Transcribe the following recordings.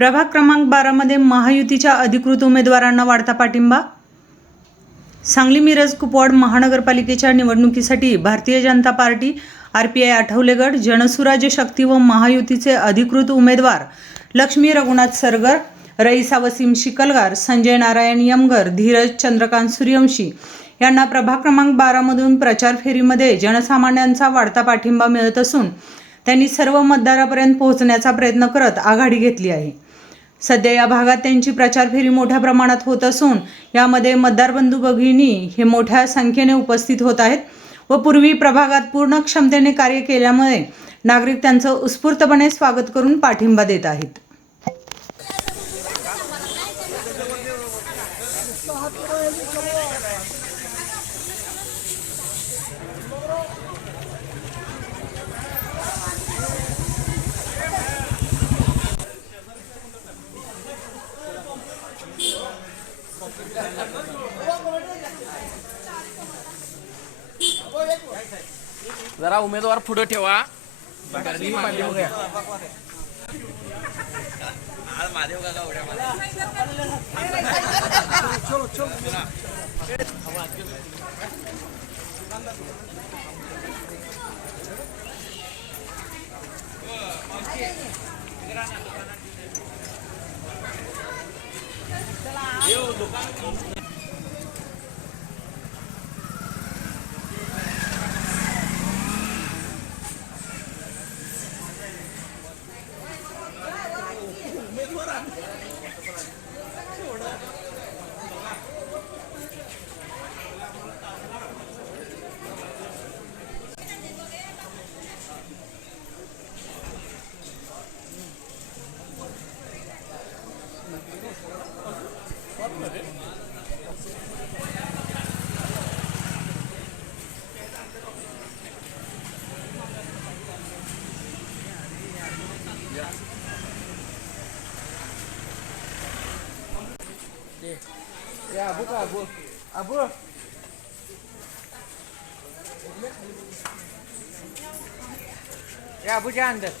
प्रभाग क्रमांक 12 मध्ये महायुतीच्या अधिकृत उमेदवारांना वाढता पाठिंबा। सांगली मिरज कुपवाड महानगरपालिकेच्या निवडणुकीसाठी भारतीय जनता पार्टी, RPI आठवले गट, जनसुराज्य शक्ती व महायुतीचे अधिकृत उमेदवार लक्ष्मी रघुनाथ सरगर, रईसा वसीम शिकलगार, संजय नारायण यमगर, धीरज चंद्रकांत सूर्यवंशी यांना प्रभाग क्रमांक 12 मधून प्रचार फेरीमध्ये जनसामान्यांचा वाढता पाठिंबा मिळत असून त्यांनी सर्व मतदारापर्यंत पोहोचण्याचा प्रयत्न करत आघाडी घेतली आहे। सध्या या भागात त्यांची प्रचार फेरी मोठ्या प्रमाणात होत असून यामध्ये मतदार बंधू भगिनी हे मोठ्या संख्येने उपस्थित होत आहेत व पूर्वी प्रभागात पूर्ण क्षमतेने कार्य केल्यामुळे नागरिक त्यांचं उत्स्फूर्तपणे स्वागत करून पाठिंबा देत आहेत। जरा उमेदवार पुढे ठेवा। Ya buka abu ya abu jangan deh.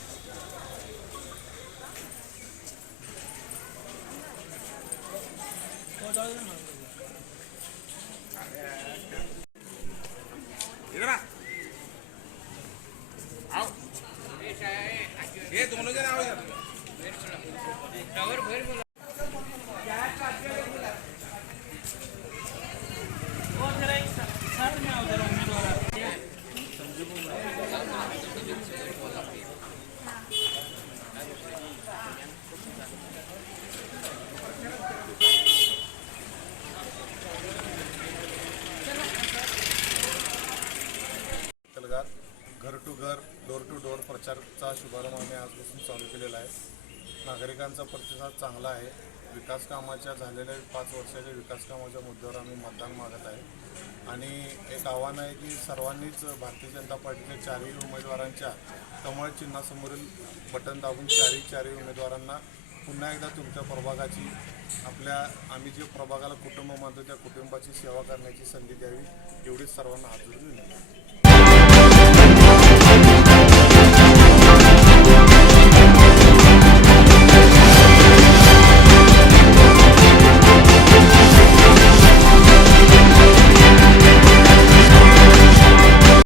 इधर आ आओ ये दोनों जन आओ इधर टावर भर बोला घर टू घर डोर टू डोर प्रचाराचा शुभारंभ आम्ही आजपासून चालू केलेला आहे। नागरिकांचा प्रतिसाद चांगला आहे। विकास कामाच्या झालेल्या 5 वर्षाच्या विकास कामाच्या मुद्द्यावर आम्ही मतदान मागत आहे आणि एक आव्हान आहे की सर्वांनीच भारतीय जनता पार्टीच्या 4ही उमेदवारांच्या कमळ चिन्हासमोरील बटन दाबून चारही उमेदवारांना पुन्हा एकदा तुमच्या प्रभागाची आम्ही जे प्रभागाला कुटुंब मानतो त्या कुटुंबाची सेवा करण्याची संधी द्यावी एवढीच सर्वांना हात जोडून विनंती।